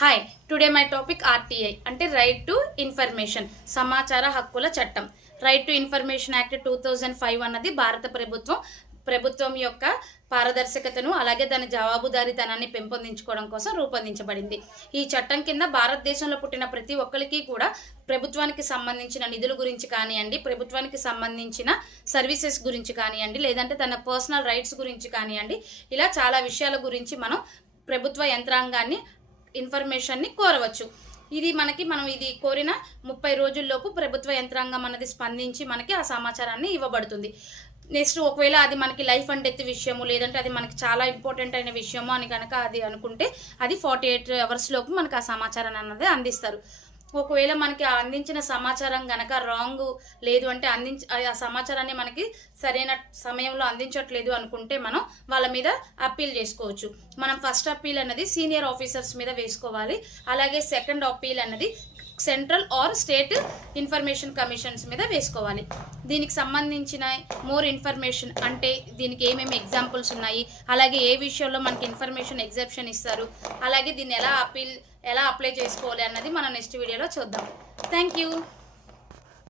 Hi today my topic RTI అంటే right to information సమాచార హక్కుల చట్టం. రైట్ టు ఇన్ఫర్మేషన్ యాక్ట్ 2005 అన్నది భారత ప్రభుత్వం యొక్క పారదర్శకతను అలాగే దాని జవాబుదారీతనాన్ని పెంపొందించుకోవడం కోసం రూపొందించబడింది. ఈ చట్టం కింద భారతదేశంలో పుట్టిన ప్రతి ఒక్కరికి కూడా ప్రభుత్వానికి సంబంధించిన నిధుల గురించి కానివ్వండి, ప్రభుత్వానికి సంబంధించిన సర్వీసెస్ గురించి కానివ్వండి, లేదంటే తన పర్సనల్ రైట్స్ గురించి కానివ్వండి, ఇలా చాలా విషయాల గురించి మనం ప్రభుత్వ యంత్రాంగాన్ని ఇన్ఫర్మేషన్ని కోరవచ్చు. మనం ఇది కోరిన 30 రోజుల్లోపు ప్రభుత్వ యంత్రాంగం అన్నది స్పందించి మనకి ఆ సమాచారాన్ని ఇవ్వబడుతుంది. నెక్స్ట్ ఒకవేళ అది మనకి లైఫ్ అండ్ డెత్ విషయము, లేదంటే అది మనకి చాలా ఇంపార్టెంట్ అయిన విషయము అని కనుక అది అనుకుంటే అది 48 అవర్స్ లోపు మనకు ఆ సమాచారాన్ని అన్నది అందిస్తారు. ఒకవేళ మనకి అందించిన సమాచారం గనక రాంగ్ లేదు అంటే ఆ సమాచారాన్ని మనకి సరైన సమయంలో అందించట్లేదు అనుకుంటే మనం వాళ్ళ మీద అప్పీల్ చేసుకోవచ్చు. మనం ఫస్ట్ అప్పీల్ అన్నది సీనియర్ ఆఫీసర్స్ మీద వేసుకోవాలి. అలాగే సెకండ్ అప్పీల్ అన్నది central or state information commissions మీద వేసుకోవాలి. దీనికి సంబంధించిన మోర్ ఇన్ఫర్మేషన్ అంటే దీనికి ఏమేమి ఎగ్జాంపుల్స్ ఉన్నాయి, అలాగే ఏ విషయంలో మనకి ఇన్ఫర్మేషన్ ఎగ్జెప్షన్ ఇస్తారు, అలాగే దీన్ని ఎలా అప్లై చేసుకోవాలి అన్నది మనం నెక్స్ట్ వీడియోలో చూద్దాం. Thank you.